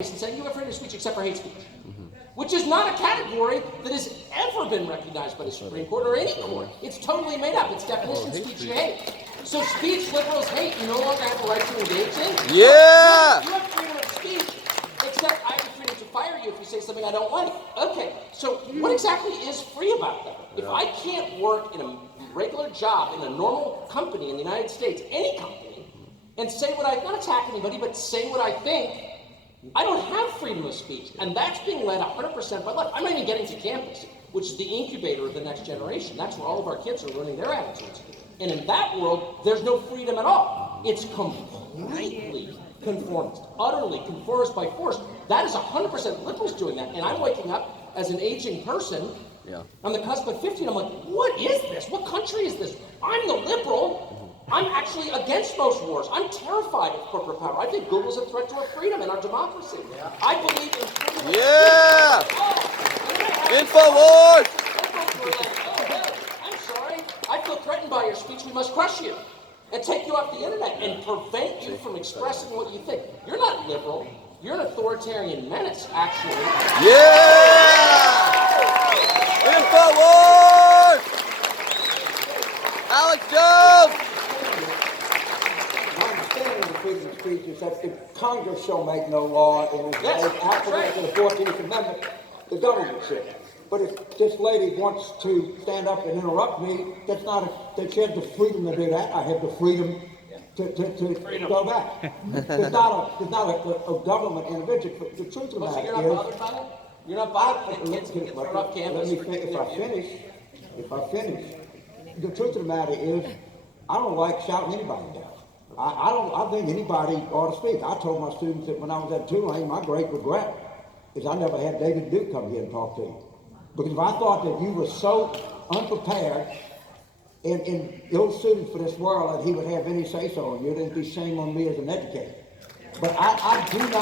and saying you have freedom of speech except for hate speech, which is not a category that has ever been recognized by the Supreme Court or any court. It's totally made up. It's definition speech you hate. So speech liberals hate, you no longer have the right to engage in. Yeah! You have freedom of speech, except I have the freedom to fire you if you say something I don't like. Okay, so what exactly is free about that? If I can't work in a regular job in a normal company in the United States, any company, and say what I, not attack anybody, but say what I think, I don't have freedom of speech, and that's being led 100% by left. I'm not even getting to campus, which is the incubator of the next generation. That's where all of our kids are learning their attitudes. And in that world, there's no freedom at all. It's completely conformist, utterly conformist by force. That is 100% liberals doing that. And I'm waking up as an aging person on the cusp of 50, and I'm like, what is this? What country is this? I'm the liberal. I'm actually against most wars. I'm terrified of corporate power. I think Google's a threat to our freedom and our democracy. I believe in freedom. InfoWars! I'm sorry. I feel threatened by your speech. We must crush you and take you off the internet and prevent you from expressing what you think. You're not liberal. You're an authoritarian menace, actually. Yeah! InfoWars! Alex Jones! Freedom of speech is that the Congress shall make no law, and after the 14th Amendment, the government should. But if this lady wants to stand up and interrupt me, that's not that she has the freedom to do that. I have the freedom to go back. There's not a government intervention. But the truth of the matter you're not bothered by it? You're not bothered that kids can get thrown off campus? If I finish, the truth of the matter is, I don't like shouting anybody down. I think anybody ought to speak. I told my students that when I was at Tulane, my great regret is I never had David Duke come here and talk to you. Because if I thought that you were so unprepared and ill-suited for this world that he would have any say-so on you, then it'd be shame on me as an educator. But I didn't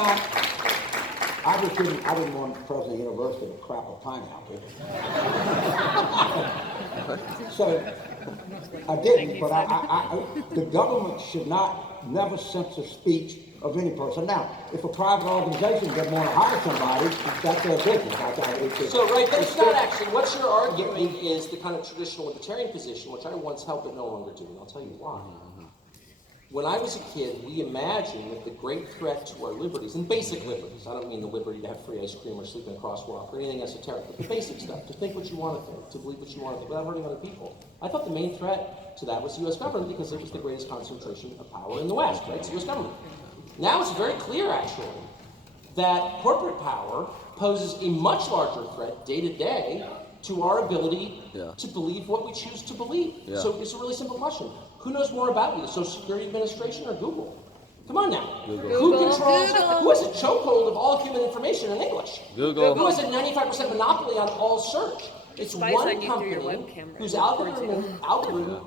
want the president of the university to crap a pint out there. So, I didn't, but the government should never censor speech of any person. Now, if a private organization doesn't want to hire somebody, that's their business. So, right, that's not actually, what you're arguing is the kind of traditional libertarian position, which I once held but no longer do, and I'll tell you why. When I was a kid, we imagined that the great threat to our liberties, and basic liberties, I don't mean the liberty to have free ice cream or sleep in a crosswalk or anything esoteric, but the basic stuff, to think what you want to think, to believe what you want to think without hurting other people. I thought the main threat to that was the U.S. government because it was the greatest concentration of power in the West, right? It's the U.S. government. Now it's very clear, actually, that corporate power poses a much larger threat day to day to our ability to believe what we choose to believe. So it's a really simple question. Who knows more about you, the Social Security Administration or Google? Come on now. Who controls, who has a chokehold of all human information in English? Google. Who has a 95% monopoly on all search? It's one company whose algorithm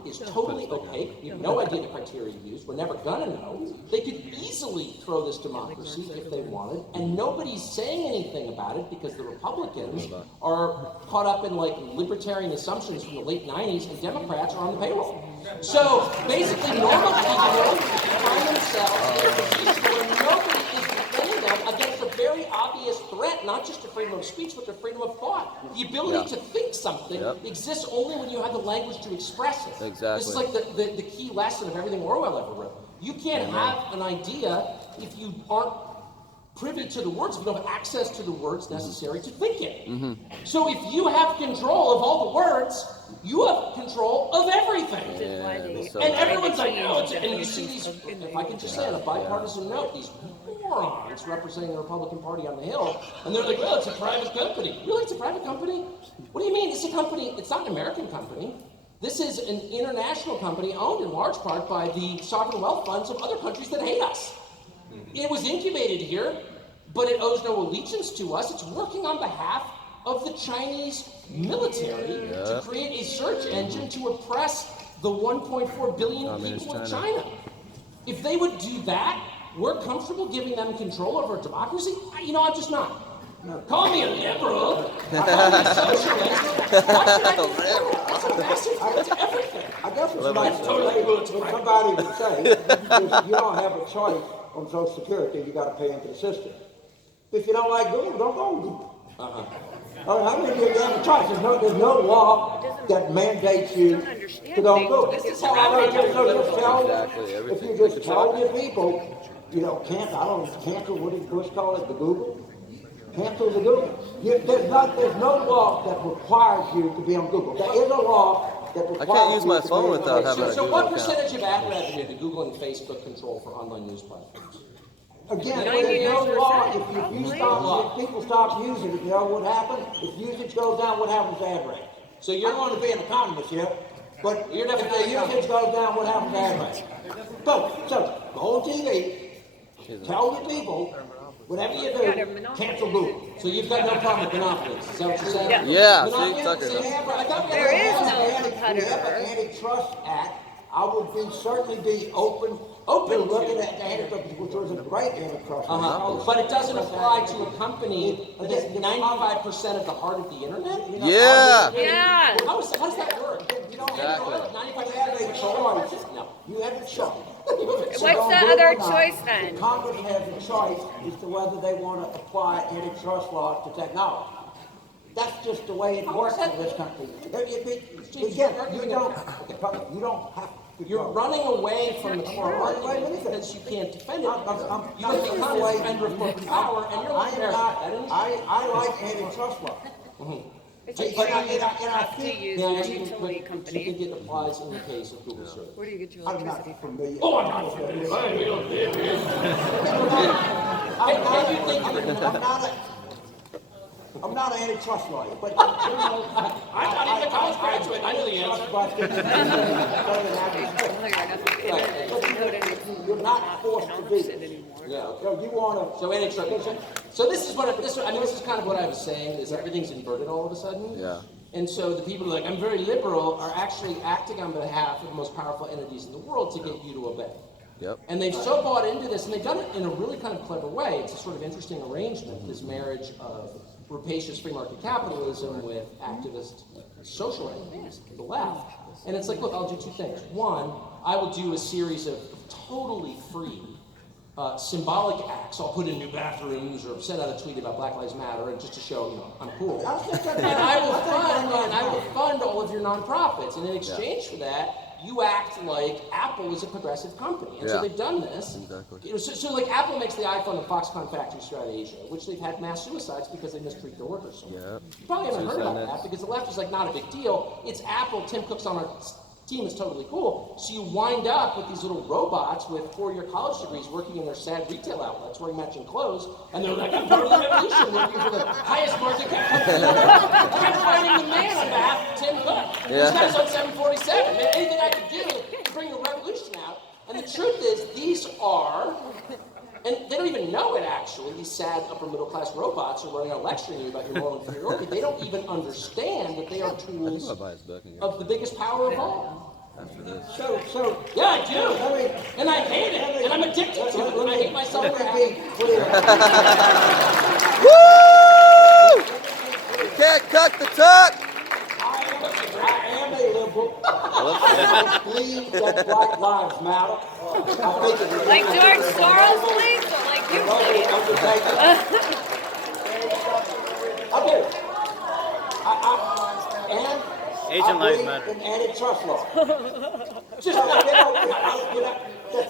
is totally opaque. You have no idea the criteria used. We're never gonna know. They could easily throw this democracy if they wanted, and nobody's saying anything about it because the Republicans are caught up in like libertarian assumptions from the late 90s, and Democrats are on the payroll. So basically, normal people find themselves in a position where nobody is defending them against a very obvious threat, not just to freedom of speech, but to freedom of thought. The ability to think something exists only when you have the language to express it. Exactly. This is like the key lesson of everything Orwell ever wrote. You can't have an idea if you aren't privy to the words, if you don't have access to the words necessary to think it. So if you have control of all the words, you have control of everything. And everyone's like, no, and you see these, if I can just say on a bipartisan note, these morons representing the Republican Party on the Hill, and they're like, well, it's a private company. Really, it's a private company? What do you mean? It's a company, it's not an American company. This is an international company owned in large part by the sovereign wealth funds of other countries that hate us. It was incubated here, but it owes no allegiance to us. It's working on behalf of the Chinese military to create a search engine to oppress the 1.4 billion people of China. If they would do that, we're comfortable giving them control over our democracy? You know, I'm just not. Call me a liberal, call me a socialist. Why should I be liberal? That's a massive threat to everything. I guess what somebody would say is you don't have a choice on Social Security, you got to pay into the system. If you don't like Google, don't go on Google. I mean, you have a choice. There's no law that mandates you to go on Google. This is how I would do it. If you just tell your people, you know, cancel, what did Bush call it, the Google? Cancel the Google. There's no law that requires you to be on Google. There is a law that requires I can't use you my to phone be on without Google. having a So Google what account. percentage of ad revenue do Google and Facebook control for online news platforms? Again, there's no law. If people stop using it, you know what happens? If usage goes down, what happens to ad rates? So you're I want to be an economist here, but You're if definitely the an usage goes down, what happens to ad rates? So go on TV, tell your people, whatever you do, cancel Google. So you've got no problem with monopolies, is that what you're saying? Yeah, Monopolies- see, Tucker. I thought we There had- is no We have competitor. an antitrust act. I would certainly be open to looking at the antitrust, which was a great antitrust. But it doesn't apply to a company that's 95% of the heart of the internet? Yeah. Yeah. How does that work? You don't Exactly. have 95% of a choice. No. You have a choice. What's So the on other Google now, choice then? Congress has a choice as to whether they want to apply antitrust laws to technology. That's just the way it works in this country. Again, you don't have to. You're go. running away from the core Wait a argument minute. because you can't defend it. I'm You have become a away. defender of corporate power, and you're I like am America. not. That is- I like antitrust law. It's But a shame you and I have to think- use May I a ask you, utility do you company. think it applies in the case of Google search? Where do you get your I'm electricity not from? familiar. Oh, I'm not familiar. I'm not an antitrust lawyer, but I'm not even a college graduate. I know the answer. You're not forced to do this. Yeah. So you want to. So antitrust. So this is this is kind of what I was saying, is everything's inverted all of a sudden. Yeah. And so the people who are like, I'm very liberal, are actually acting on behalf of the most powerful entities in the world to get you to obey. Yep. And they've so bought into this, and they've done it in a really kind of clever way. It's a sort of interesting arrangement, this marriage of rapacious free market capitalism with activist social entities, the left. And it's like, look, I'll do two things. One, I will do a series of totally free symbolic acts. I'll put in new bathrooms or send out a tweet about Black Lives Matter, and just to show, I'm cool. And I will fund all of your nonprofits. And in exchange for that, you act like Apple is a progressive company. And so Yeah. they've done this. Exactly. You know, so like Apple makes the iPhone in Foxconn factories throughout Asia, which they've had mass suicides because they mistreat their workers so much. Yeah. You probably haven't heard about Suicide that nets. because the left is like not a big deal. It's Apple. Tim Cook's on our team is totally cool. So you wind up with these little robots with four-year college degrees working in their sad retail outlets, wearing matching clothes, and they're like, I'm part of the revolution, working for the highest market cap. I'm fighting the man on behalf of Tim Cook. This guy's on 747. Man, anything I could do to bring the revolution out. And the truth is, these are, and they don't even know it actually, these sad upper middle class robots are running around lecturing you about your moral inferiority. They don't even understand that they are tools I'll buy his book and of the biggest power of all. after this. So, Yeah, I do. let me, And I hate it. And I'm addicted to it. And I hate myself for let having me be clear. Woo! You can't cut the tuck! I am a liberal. I believe that Black Lives Matter. I think it is Like George Soros believes, or like you believe? I do. And Agent I Lives believe Matter. in antitrust law.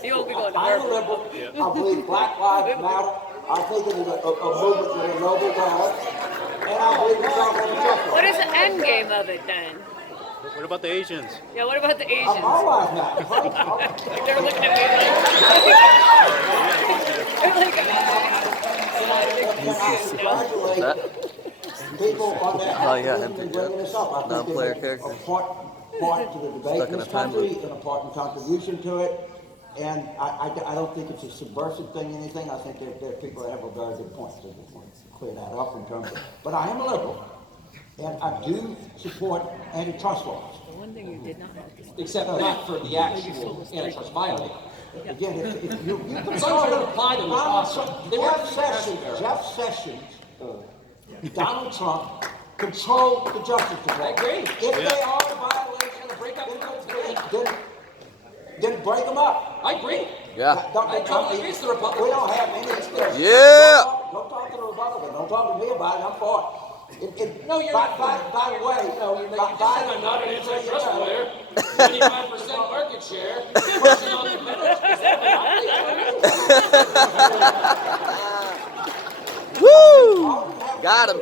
You won't be going to I'm a Harvard. liberal. I believe Black Lives Matter. I think it is a movement with a noble cause. And I believe in antitrust law. What is the end game of it then? What about the Asians? Yeah, what about the All Asians? lives matter. They're looking at me like, Congratulate people on that. Oh, yeah, activism empty and bringing jet. this up. I think Non-player it's character. a part to the debate Stuck in in this a time country, loop. an important contribution to it. And I don't think it's a subversive thing, anything. I think there are people that have a very good point. So just want to clear that up in terms of, but I am a liberal. And I do support antitrust laws. the one thing you did not have to say. Except not for the actual antitrust violator. Again, if you As long as you don't apply them, it's awesome. They work Jeff Sessions, Donald Trump control the Justice I Department. agree. If they are a violation of Break up the then break them up. I agree. Yeah. Don't- I totally agree. It's the Republicans. We don't have any experience. Yeah. Don't talk to the Republican. Don't talk to me about it. I'm for it. No, you're by, not. by the way, No, you're by, not. You just by, said I'm not an antitrust lawyer. 25% market share. Pushing on the Woo! Got him.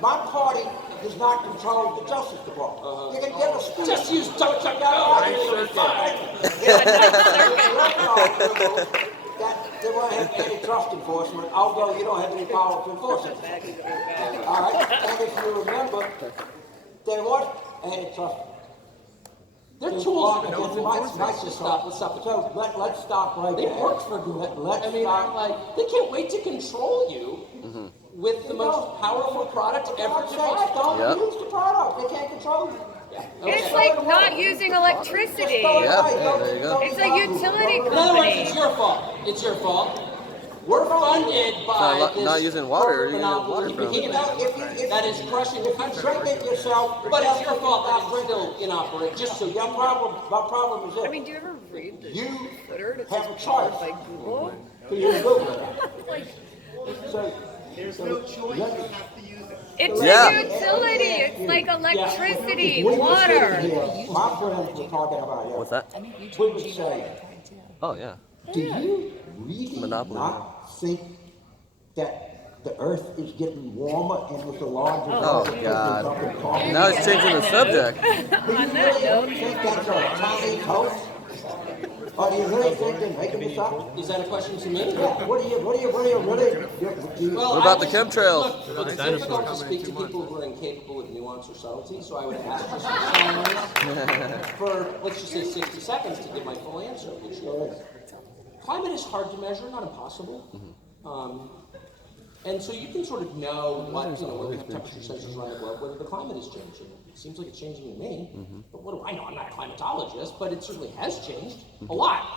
my party does not control the Justice Department. You can give a speech. Just use Chuck Chuck They won't have any trust enforcement, although you don't have any power to enforce it. All right? And if you remember, there was antitrust. They're tools. Let's stop. So let's stop right They there. work for good. Let's I mean, stop. like, they can't wait to control you with the most powerful product ever God's sakes, devised. don't Yep. use the product. They can't control you. It's like not using electricity. Yeah, there you go. It's a utility In other words, it's company. your fault. It's your fault. We're funded by not- this not using water, you're using monopoly water from- behemoth that is crushing the country. Drink it yourself. But it's your fault that it's still in operation. Just so you Your problem, my problem is this. I mean, do you ever read the You footer that have says a choice. powered by Google? So you Google it. Like, So, There's no choice, you have to use it. it's Yeah. a utility. It's like electricity, we were water. sitting here, my friends were talking about it. What's that? We would say, Oh, yeah. do you really Monopoly. not think that the earth is getting warmer and with the larger Oh, God. Now he's changing the subject. Do you really think that's a Chinese hoax? Or do you really think they're making this up? Is that a question to me? Yeah, what do you really? Well, What about the I chemtrails? Look, it's difficult to speak to people who are incapable of nuance or subtlety, so I would ask just for silence for, let's just say, 60 seconds to give my full answer, which is, climate is hard to measure, not impossible. And so you can sort of know what the temperature sensors around the globe, whether the climate is changing. It seems like it's changing to me, but what do I know? I'm not a climatologist, but it certainly has changed a lot,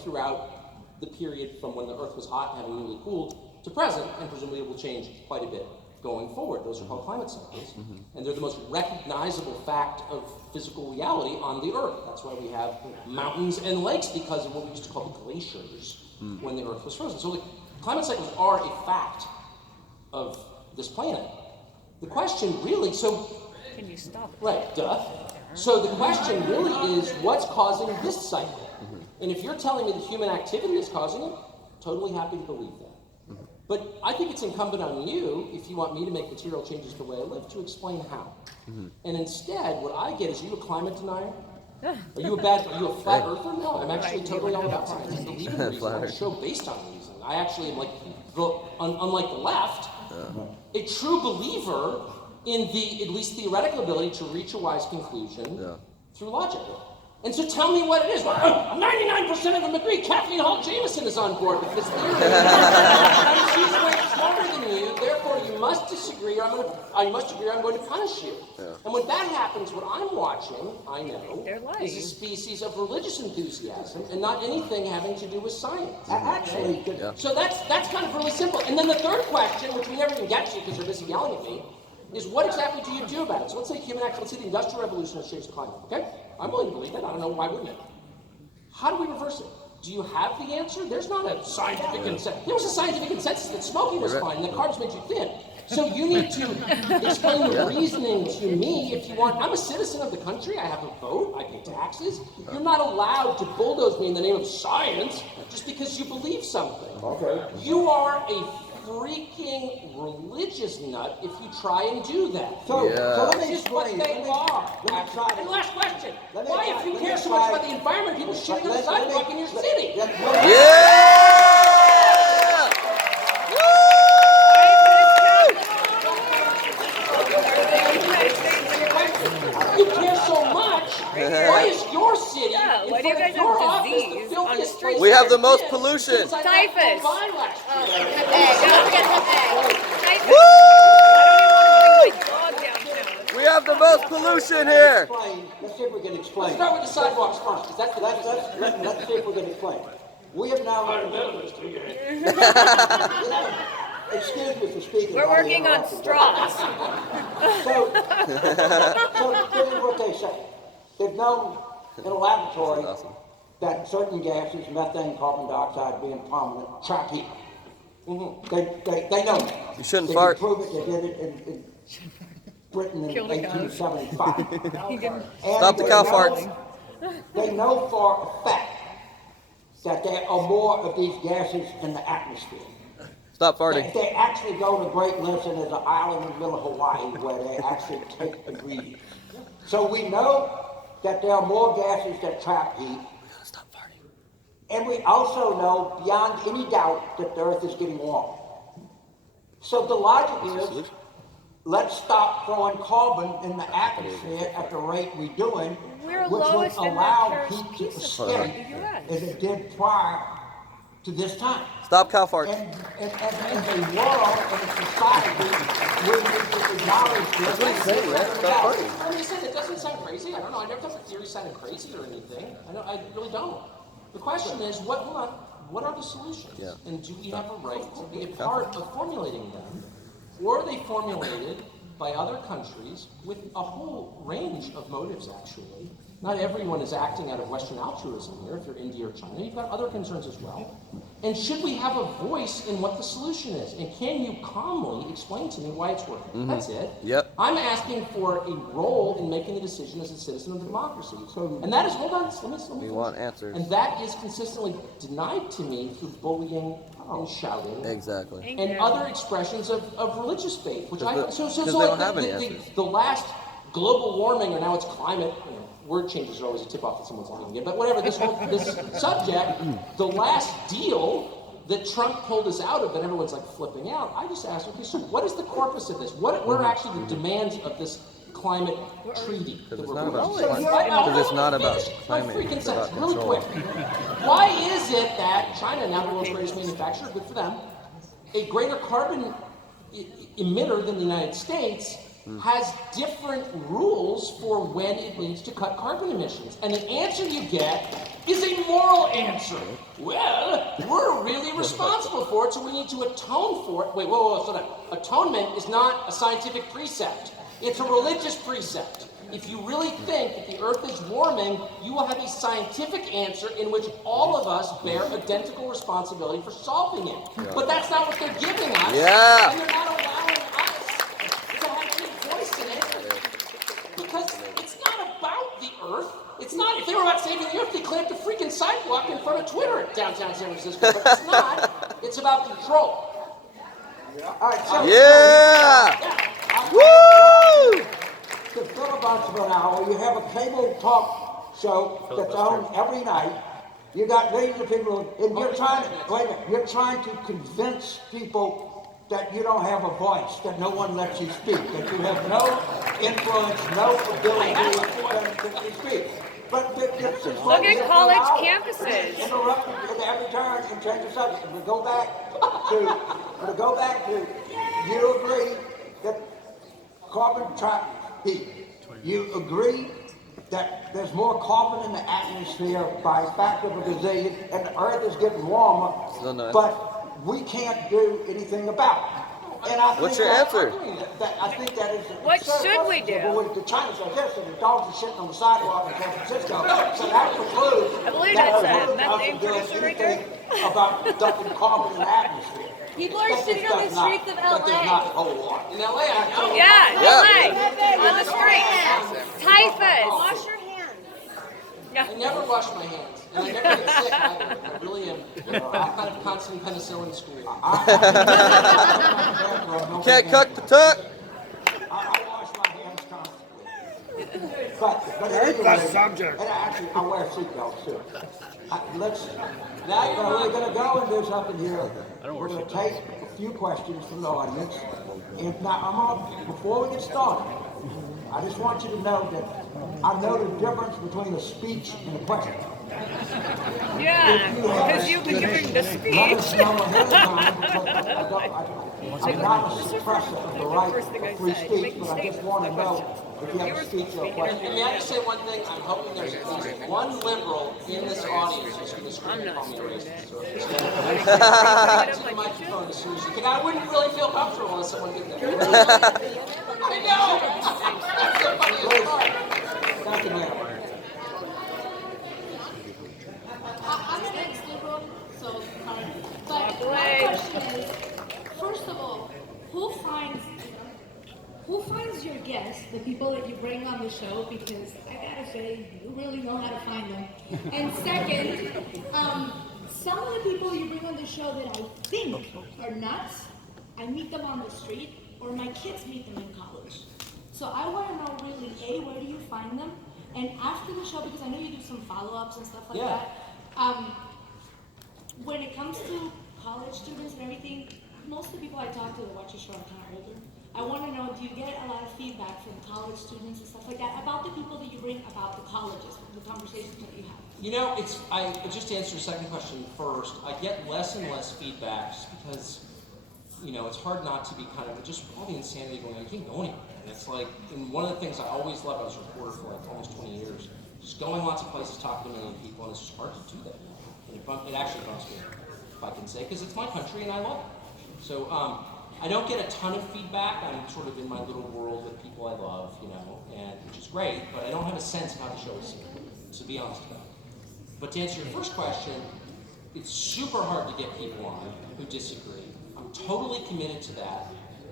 throughout the period from when the Earth was hot and having newly cooled to present, and presumably it will change quite a bit going forward. Those are called climate cycles, and they're the most recognizable fact of physical reality on the Earth. That's why we have mountains and lakes, because of what we used to call the glaciers when the Earth was frozen. So climate cycles are a fact of this planet. The question really, Can you stop it? right, duh. So the question really is, what's causing this cycle? And if you're telling me that human activity is causing it, totally happy to believe that. But I think it's incumbent on you, if you want me to make material changes to the way I live, to explain how. And instead, what I get is, are you a climate denier? Are you a flat earther? No, I'm actually totally all about science. I believe in reason. I show based on reason. I actually am unlike the left, a true believer in the, at least theoretical ability to reach a wise conclusion through logic. And so tell me what it is. Well, 99% of them agree. Kathleen Hall Jameson is on board with this theory. And she's way smarter than you, therefore you must disagree, or I'm going to punish you. And when that happens, what I'm watching, I know, is a species of religious enthusiasm and not anything having to do with science. Actually, So that's kind of really simple. And then the third question, which we never even get to because they're busy yelling at me, is what exactly do you do about it? So let's say let's say the Industrial Revolution has changed the climate, okay? I'm willing to believe that. I don't know, why wouldn't it? How do we reverse it? Do you have the answer? There's not a scientific consensus. There was a scientific consensus that smoking was fine and that carbs made you thin. So you need to explain the reasoning to me if you want. I'm a citizen of the country. I have a vote. I pay taxes. You're not allowed to bulldoze me in the name of science just because you believe something. Okay. You are a freaking religious nut if you try and do that. So let me This is what explain. they are. Let me try. And last question. Let me Why, try- if you let care me so much try- about the environment, people shitting on the Let me- sidewalk in your city? You care so much. Why is your city Yeah, in why do you front guys of your have office disease the on the filthiest street? place We have I've the most been pollution. since I Typhus. left Mumbai last year. Woo! I don't even want to bring my dog downtown. We have the most pollution here. Let's see if we can Let's explain. start with the sidewalks first, because that's the Let's see if we can explain. We have now. Excuse me for speaking. We're while you working on interrupt me. straws. So this is what they say. They've known in a laboratory that certain gases, methane, carbon dioxide being prominent, trap heat. They know that. You shouldn't They fart. can prove it. They did it in Britain in Killed a goat. 1875. He didn't. Stop the cow farts. They know for a fact that there are more of these gases in the atmosphere. Stop farting. They actually go to great lengths, and there's an island in the middle of Hawaii where they actually take the readings. So we know that there are more gases that trap heat. Stop farting. And we also know beyond any doubt that the earth is getting warmer. So the logic is, let's stop throwing carbon in the atmosphere at the rate we're doing, We're which would lowest in the allow Paris heat to Peace escape Accord in the US. as it did prior to this time. Stop cow farts. And as a world and a society, we need to acknowledge this. Stop farting. I mean, it doesn't sound crazy. I don't know. I never thought the theory sounded crazy or anything. I really don't. The question is, what are the solutions? Yeah. And do we have a right to be a part of formulating them? Or are they formulated by other countries with a whole range of motives, actually? Not everyone is acting out of Western altruism here. If you're India or China, you've got other concerns as well. And should we have a voice in what the solution is? And can you calmly explain to me why it's working? That's it. Yep. I'm asking for a role in making the decision as a citizen of the democracy. And that is, hold on, let me We finish. want answers. And that is consistently denied to me through bullying and shouting. Exactly. And other expressions of religious faith, which I Because they like don't have any answers. the last global warming, or now it's climate. Word changes are always a tip off that someone's lying again. But whatever, this subject, the last deal that Trump pulled us out of, that everyone's like flipping out. I just asked, okay, so what is the corpus of this? What are actually the demands of this climate treaty? Because that it's we're not doing? about Because it's not about my climate. freaking It's about sense, really control. quick. Why is it that China, now the world's greatest manufacturer, good for them, a greater carbon emitter than the United States, has different rules for when it needs to cut carbon emissions? And the answer you get is a moral answer. Well, we're really responsible for it, so we need to atone for it. Wait, whoa, slow down. Atonement is not a scientific precept. It's a religious precept. If you really think that the earth is warming, you will have a scientific answer in which all of us bear identical responsibility for solving it. But that's not what they're giving us. Yeah. And they're not allowing us to have any voice in it. Because it's not about the earth. It's not, if they were about saving the earth, they'd clear up the freaking sidewalk in front of Twitter at downtown San Francisco. But it's not. It's about control. All right, so Yeah! Woo! the filibuster for an hour, you have a cable talk show that's on every night. You got millions of people, and you're trying, wait a minute, you're trying to convince people that you don't have a voice, that no one lets you speak, that you have no influence, no ability to speak. But Look at college campuses. Interrupt at every turn and change the subject. We go back to, you agree that carbon trap heat. You agree that there's more carbon in the atmosphere by a factor of a gazillion, and the earth is getting warmer, but we can't do anything about it. And I What's think your answer? I think that is What should we do? The China says this, and the dogs are sitting on the sidewalk in San Francisco. So that precludes. I believe that that's a precludes methane us from doing producer right there. anything about dumping carbon in the atmosphere. People are sitting on the streets of That does LA. not hold water. In LA, I know. Yeah, Yeah. LA, on the street. Typhus. Wash your hands. I never wash my hands, and I never get sick either. I really am. I'm kind of constant penicillin school. You can't cook the tuck. I wash my hands constantly. But anyway, subject. And actually, I wear seatbelts too. Now we're going to go and do something here. We're going to take a few questions from the audience. And now, before we get started, I just want you to know that I know the difference between a speech and a question. Yeah, because you've been giving the Let us speech. know ahead of time, because I'm not a suppressor of the right of free speech, but I just want to know if you have a speech or a question. And may I just say one thing? I'm hoping there's at least one liberal in this audience who's going to scream and call me a racist. To the microphone as soon as you can. I wouldn't really feel comfortable unless someone did that. I know! That's the funniest part. Thank you, ma'am. I'm an ex-liberal, so, but Walk my away. question is, of all, who finds your guests, the people that you bring on the show? Because I gotta say, you really know how to find them. And second, some of the people you bring on the show that I think are nuts, I meet them on the street, or my kids meet them in college. So I want to know really, A, where do you find them? And after the show, because I know you do some follow-ups and stuff like that, when it comes to college students and everything, most of the people I talk to that watch your show are kind of older. I want to know, do you get a lot of feedback from college students and stuff like that about the people that you bring about the colleges, the conversations that you have? You know, just to answer your second question first, I get less and less feedback just because, you know, it's hard not to be kind of just all the insanity going on. You can't go anywhere. And it's like, and one of the things I always loved, I was a reporter for like almost 20 years, just going lots of places, talking to a million people, and it's just hard to do that. And it actually bumps me, if I can say, because it's my country and I love it. So I don't get a ton of feedback. I'm sort of in my little world with people I love, you know, and which is great, but I don't have a sense of how the show is seen, to be honest about it. But to answer your first question, it's super hard to get people on who disagree. I'm totally committed to that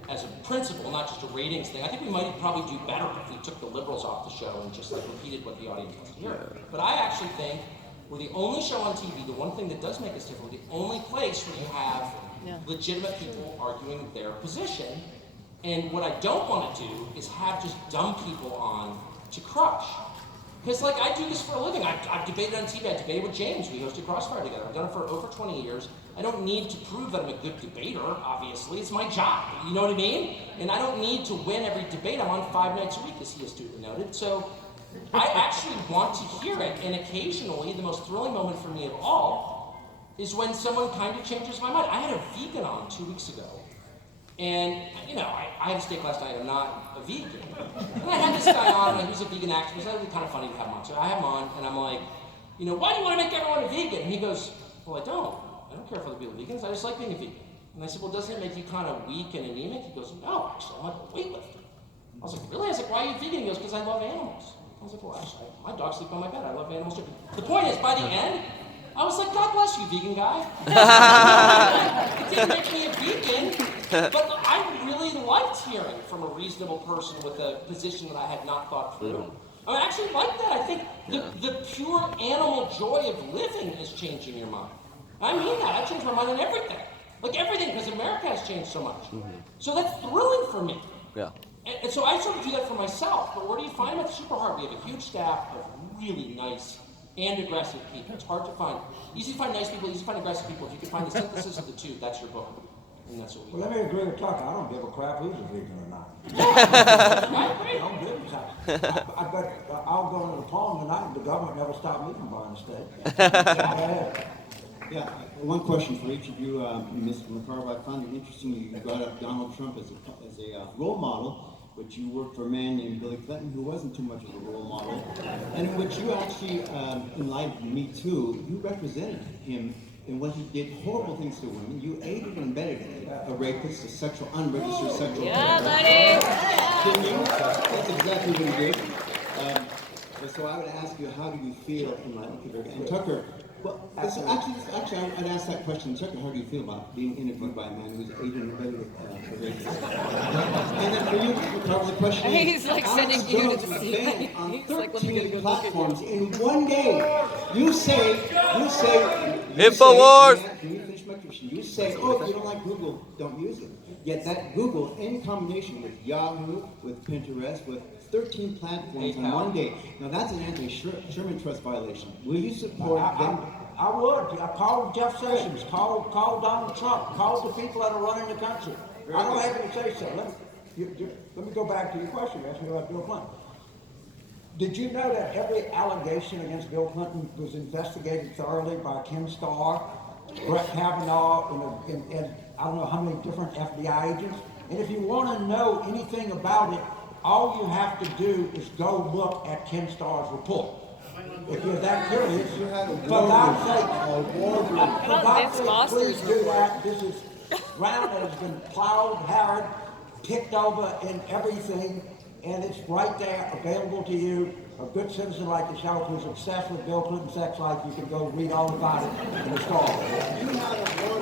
as a principle, not just a ratings thing. I think we might probably do better if we took the liberals off the show and just like repeated what the audience wants to hear. But I actually think we're the only show on TV, the one thing that does make us different, we're the only place where you have legitimate people arguing their position. And what I don't want to do is have just dumb people on to crush. Because like I do this for a living. I've debated on TV. I debated with James. We hosted Crossfire together. I've done it for over 20 years. I don't need to prove that I'm a good debater, obviously. It's my job, you know what I mean? And I don't need to win every debate. I'm on 5 nights a week, as he astutely noted. So I actually want to hear it. And occasionally, the most thrilling moment for me of all is when someone kind of changes my mind. I had a vegan on 2 weeks ago. And, you know, I had a steak last night. I'm not a vegan. And I had this guy on, and he was a vegan activist. That would be kind of funny to have him on. So I have him on, and I'm like, you know, why do you want to make everyone a vegan? And he goes, well, I don't care if other people are vegans. I just like being a vegan. And I said, well, doesn't it make you kind of weak and anemic? He goes, no, actually, I'm like a weightlifter. I was like, really? I was like, why are you vegan? He goes, because I love animals. I was like, well, actually, my dogs sleep on my bed. I love animals too. The point is, by the end, I was like, God bless you, vegan guy. It didn't make me a vegan, but I really liked hearing from a reasonable person with a position that I had not thought through. I actually like that. I think the pure animal joy of living is changing your mind. I mean that. I changed my mind on everything. Like everything, because America has changed so much. So that's thrilling for me. Yeah. And so I sort of do that for myself. But where do you find it? It's super hard. We have a huge staff of really nice and aggressive people. It's hard to find. Easy to find nice people, easy to find aggressive people. If you can find the synthesis of the two, that's your book. And that's what we do. Well, let me agree with Tucker. I don't give a crap who's a vegan or not. I don't give a crap. I bet I'll go into the palm tonight and the government never stopped me from buying a steak. Yeah, one question for each of you, Mr. McCarver. I found it interesting you brought up Donald Trump as a role model, but you worked for a man named Billy Clinton who wasn't too much of a role model, and in which you actually, in light of Me Too, you represented him in when he did horrible things to women. You aided and abetted a rapist, a unregistered sexual predator. Didn't you? That's exactly what he did. So I would ask you, how do you feel in light of it? And Tucker, well, actually, I'd ask that question. Tucker, how do you feel about being interviewed by a man who's aided and abetted a rapist? And then for you, McCarver, the question is, He's like sending you to the sea. banned on He's like, let me 13 platforms in one day. You say, InfoWars! Can you finish my question? You say, oh, if you don't like Google, don't use it. Yet that Google, in combination with Yahoo, with Pinterest, with 13 platforms in one day. Now that's an anti-Sherman Trust violation. Will you support them? I would. I called Jeff Sessions, called Donald Trump, called the people that are running the country. I don't have to say so. Let me go back to your question. You asked me about Bill Clinton. Did you know that every allegation against Bill Clinton was investigated thoroughly by Ken Starr, Brett Kavanaugh, and I don't know how many different FBI agents? And if you want to know anything about it, all you have to do is go look at Ken Starr's report. If you're that curious, for God's sake, please do that. This is ground that has been plowed, harrowed, picked over, and everything, and it's right there, available to you. A good citizen like yourself who's obsessed with Bill Clinton's sex life, you can go read all about it in the Star. You have a war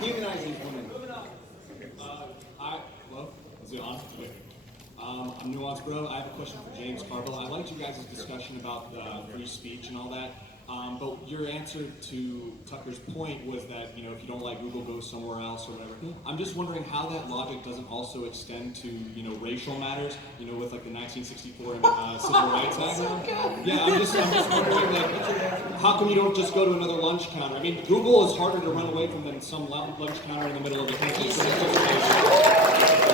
demonizing women. I'm Nuance Bro. I have a question for James Carville. I liked you guys' discussion about free speech and all that. But your answer to Tucker's point was that, you know, if you don't like Google, go somewhere else or whatever. I'm just wondering how that logic doesn't also extend to, you know, racial matters, you know, with like the 1964 Civil Rights Act. Yeah, I'm just wondering, like, how come you don't just go to another lunch counter? I mean, Google is harder to run away from than some lunch counter in the middle of the country.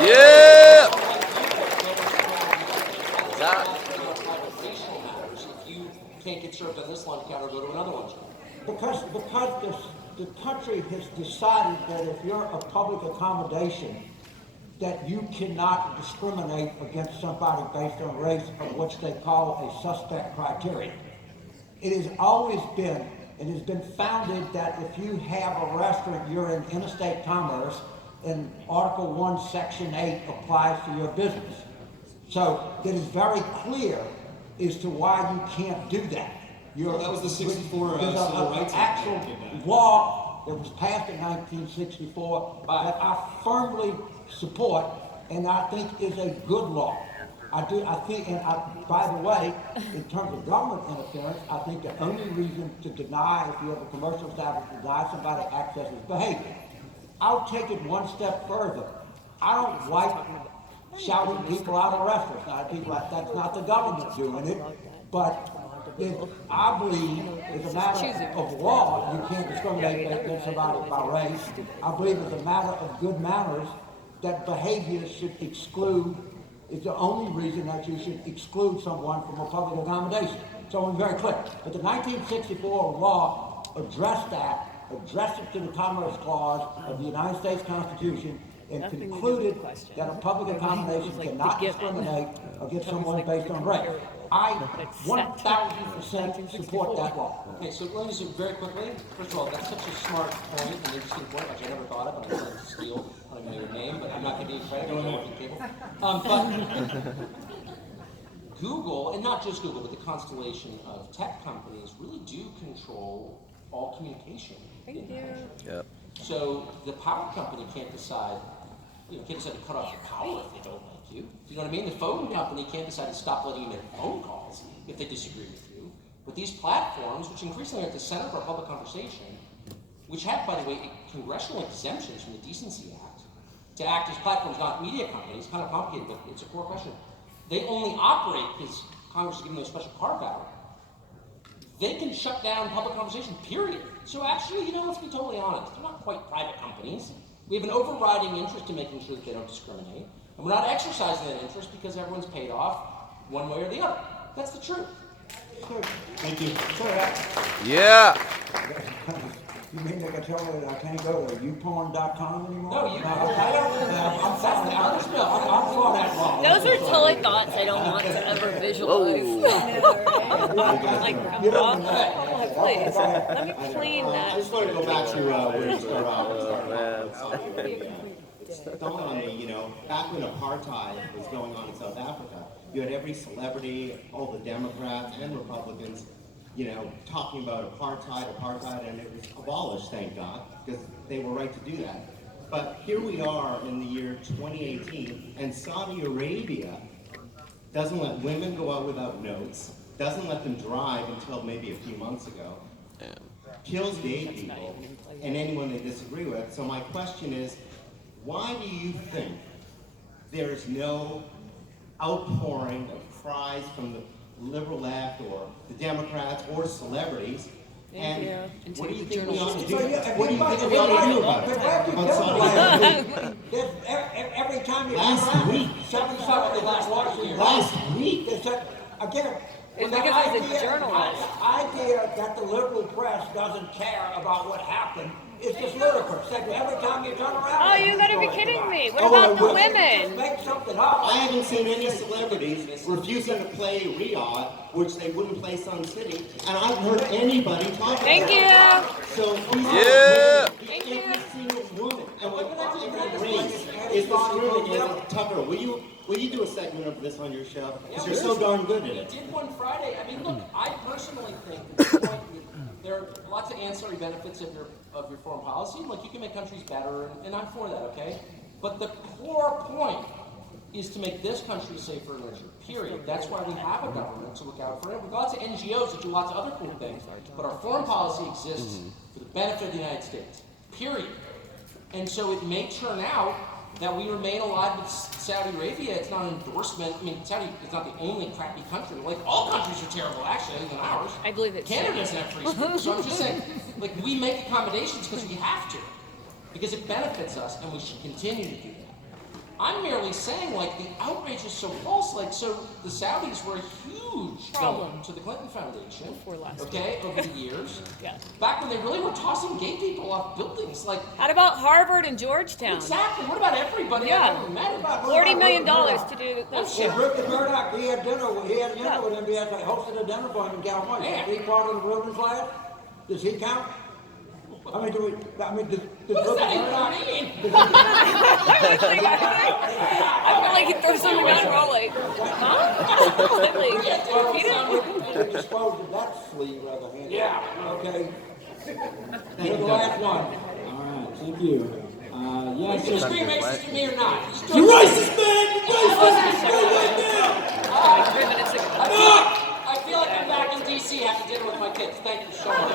Yeah! If you can't get served on this lunch counter, go to another lunch counter. Because the country has decided that if you're a public accommodation, that you cannot discriminate against somebody based on race or what they call a suspect criteria. It has always been, it has been founded that if you have a restaurant, you're in interstate commerce, and Article 1, Section 8 applies to your business. So it is very clear as to why you can't do that. That was the 64 There's Civil Rights Act. actual law that was passed in 1964 that I firmly support and I think is a good law. I think, and by the way, in terms of government interference, I think the only reason to deny, if you have a commercial establishment, deny somebody access is behavior. I'll take it one step further. I don't like shouting people out of restaurants. Now, that's not the government doing it, but I believe it's a matter of law. You can't discriminate against somebody by race. I believe it's a matter of good manners that behavior should exclude. It's the only reason that you should exclude someone from a public accommodation. So I'm very clear. But the 1964 law addressed it to the Commerce Clause of the United States Constitution, and concluded that a public accommodation cannot discriminate against someone based on race. I 1,000% support that law. Okay, so let me just very quickly. First of all, that's such a smart point, an interesting point, which I never thought of, and I'm trying to steal. I don't know your name, but I'm not giving you credit because I work in cable. But Google, and not just Google, but the constellation of tech companies really do control all communication. Thank you. Yep. So the power company can't decide, can't decide to cut off your power if they don't like you. Do you know what I mean? The phone company can't decide to stop letting you make phone calls if they disagree with you. But these platforms, which increasingly are at the center of our public conversation, which have, by the way, congressional exemptions from the Decency Act to act as platforms, not media companies, kind of complicated, but it's a core question. They only operate because Congress has given them a special carve-out. They can shut down public conversation, period. So actually, let's be totally honest. They're not quite private companies. We have an overriding interest in making sure that they don't discriminate. And we're not exercising that interest because everyone's paid off one way or the other. That's the truth. Thank you. Yeah. You mean they can tell me that I can't go to youporn.com anymore? No, I don't. I'm sorry. I'm for that wrong. Those are totally thoughts I don't want to ever visualize. Please, let me clean I that. just want to go back to where you started off. It's dawned on me, back when apartheid was going on in South Africa, you had every celebrity, all the Democrats and Republicans, talking about apartheid, and it was abolished, thank God, because they were right to do that. But here we are in the year 2018, and Saudi Arabia doesn't let women go out without notes, doesn't let them drive until maybe a few months ago, kills gay people and anyone they disagree with. So my question is, why do you think there's no outpouring of cries from the liberal left or the Democrats or celebrities? And what do you think we ought to do? What do you think we ought to do about it? About Saudi Arabia? Every time you Last week. Last week. Again, It's because he's a journalist. The idea that the liberal press doesn't care about what happened is just ludicrous. Every time you turn around. Oh, you gotta be kidding me. What about the women? Make something up. I haven't seen any celebrities refusing to play Riyadh, which they wouldn't play Sun City, and I haven't heard anybody talk Thank about you. it. So Yeah. every single woman, and what every race is discriminating. Tucker, will you do a segment of this on your show? Because you're so darn good at it. We did one Friday. I mean, look, I personally think at the point there are lots of ancillary benefits of your foreign policy. Like, you can make countries better, and I'm for that, okay? But the core point is to make this country safer and richer, period. That's why we have a government to look out for it. We've got lots of NGOs that do lots of other cool things, but our foreign policy exists for the benefit of the United States, period. And so it may turn out that we remain aligned with Saudi Arabia. It's not an endorsement. I mean, Saudi is not the only crappy country. Like, all countries are terrible, actually, other than ours. I believe it. Canada doesn't have free speech. So I'm just saying, like, we make accommodations because we have to. Because it benefits us, and we should continue to do that. I'm merely saying, like, the outrage is so false. Like, so the Saudis were a huge Problem donor to the Clinton Foundation, before last okay, over the years. Yeah. Back when they really were tossing gay people off buildings, like. How about Harvard and Georgetown? Exactly. What about everybody Yeah. I've ever met? $40 million to do that shit. Rupert Murdoch, he had dinner with him. He had hosted a dinner for him in California. Man. Is he part of the Wilderness Lab? Does he count? I mean, does What does Rupert that Murdoch? even mean? I feel like he throws something around and we're all like, huh? Like, repeat it? We disposed of that flea rather than. Yeah. Okay. You're the last one. All right, thank you. Is he being racist to me or not? You're racist, man! You're racist! Go right now! 3 minutes ago. I feel like I'm back in D.C. having dinner with my kids. Thank you so much.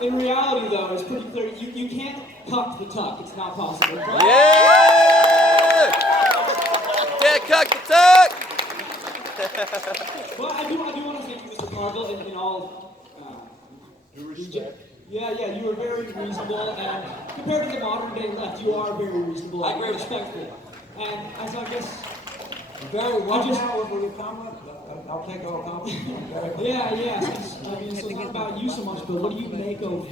In reality, though, it's pretty clear. You can't cuck the tuck. It's not possible. Yeah! Can't cuck the tuck! But I do want to thank you, Mr. Cargill, in all. Yeah, you were very reasonable, and compared to the modern day left, you are very reasonable. I agree with respectful. And as I guess. Very well now for your comment. I'll take all comments. Yeah. I mean, so it's not about you so much, but what do you make of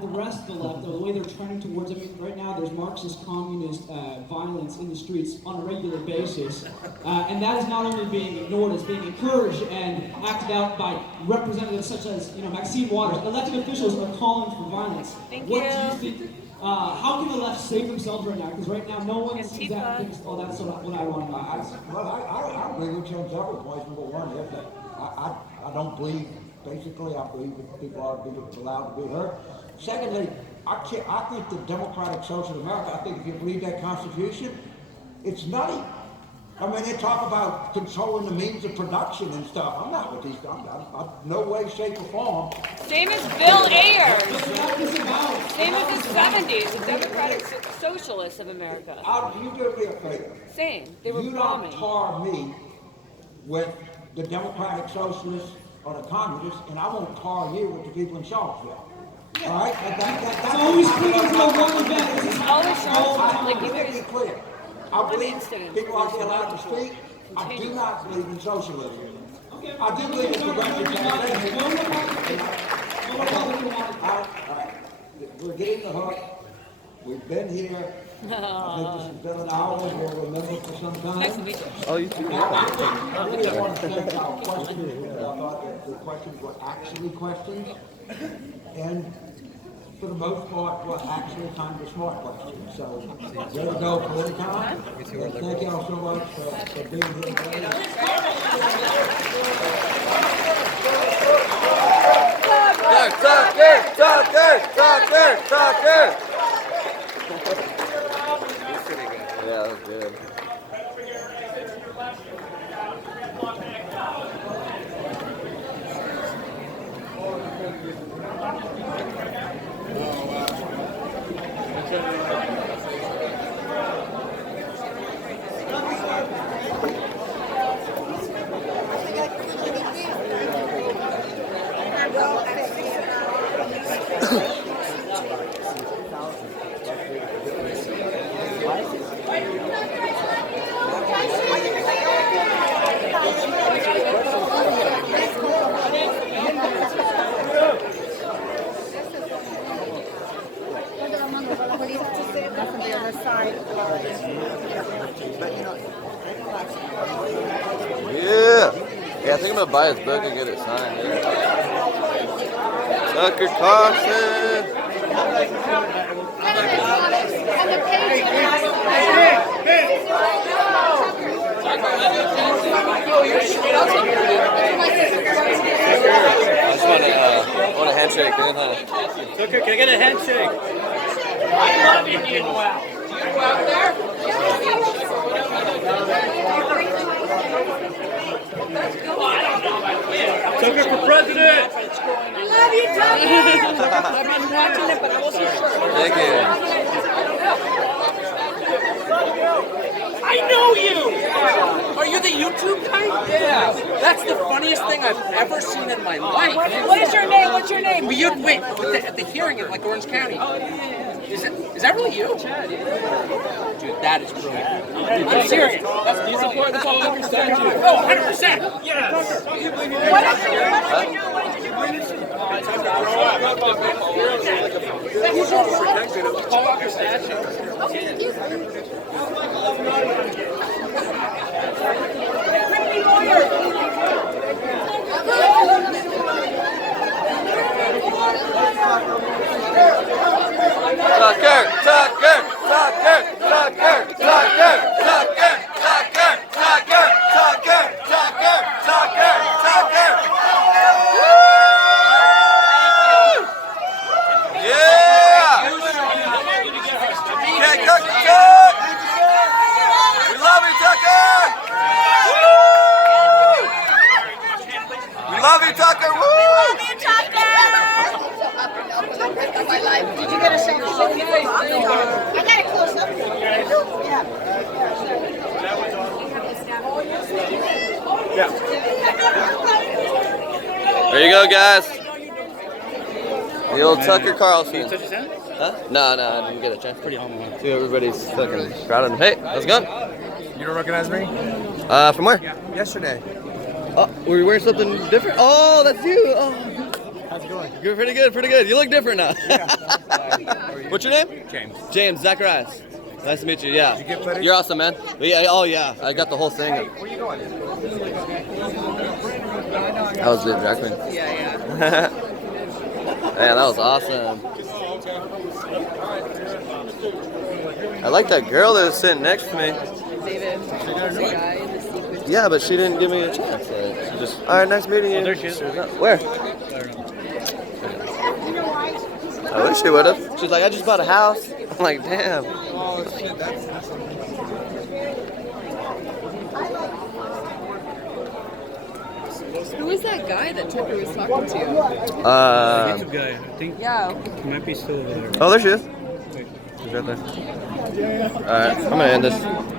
the rest of the left, the way they're trending towards? I mean, right now there's Marxist, communist violence in the streets on a regular basis, and that is not only being ignored, it's being encouraged and acted out by representatives such as Maxine Waters. Elected officials are calling for violence. Thank what you. do you think? How can the left save themselves right now? Because right now no one sees that. Antifa. Thinks, oh, that's what I want to do. I agree with you on several points. Number one, I don't believe, basically, I believe that people are allowed to be hurt. Secondly, I think the Democratic Social America, I think if you believe that Constitution, it's nutty. I mean, they talk about controlling the means of production and stuff. I'm not with these. I'm no way, shape, or form. Same as Bill Ayers. Same as the 70s, the Democratic Socialists of America. You do me a favor. Same. They were You bombing. don't tar me with the Democratic Socialists or the Communists, and I won't tar you with the people in Charlottesville. All right? That's always clear to one event. Always Charlottesville. Like you Let me guys. be clear. I believe incident. people ought to be allowed to speak. I do not believe in socialism. I do believe in progressive taxation. All right. We're getting the hook. We've been here. I think this has been an hour. We'll remember for some time. Nice to meet you. Oh, you too. I really want to thank our questions. I thought that the questions were actually questions. And for the most part, were actually kind of smart questions. So, there we go, Politicon. Thank you all so much for being here today. Tucker! Yeah, that was good. Yeah, I think I'm gonna buy his book and get it signed. Yeah. Tucker Carlson. I just want a handshake, man. Huh? Tucker, can I get a handshake? I love Indian Well. Tucker for president! I love you, Tucker! I've been watching it, but I wasn't sure. Thank you. I know you! Are you the YouTube guy? Yeah. That's the funniest thing I've ever seen in my life. What is your name? What's your name? Wait, at the hearing at like Orange County. Is that really you? Dude, that is brilliant. I'm serious. Do you support the Paul Walker statue? Oh, 100%. Yes. What did you do? What did you do? Paul Walker statue. Tucker, Tucker, Tucker, Tucker, Tucker, Tucker, Tucker, Tucker, Tucker, Tucker, Tucker, Tucker. Woo! Yeah! Okay, Tucker, Tuck! We love you, Tucker! Woo! We love you, Tucker! Woo! Did you get a selfie? I got a close up. There you go, guys. The old Tucker Carlson. Huh? No, I didn't get a chance. Pretty humble. See, everybody's fucking crowded. Hey, how's it going? You don't recognize me? From where? Yesterday. Oh, were you wearing something different? Oh, that's you. Oh. How's it going? You're pretty good, pretty good. You look different now. What's your name? James. James Zacharias. Nice to meet you. Yeah. Did you get footage? You're awesome, man. Yeah. Oh, yeah. I got the whole thing. Where you going? That was good, drag queen. Yeah. Man, that was awesome. I like that girl that was sitting next to me. David. Yeah, but she didn't give me a chance. She just, all right, nice meeting you. Oh, there she is. Where? I wish she would have. She's like, I just bought a house. I'm like, damn. Oh, shit, that's Who was that guy that Tucker was talking to? YouTube guy, I think Yeah. he might be still over there. Oh, there she is. She's right there. All right, I'm gonna end this.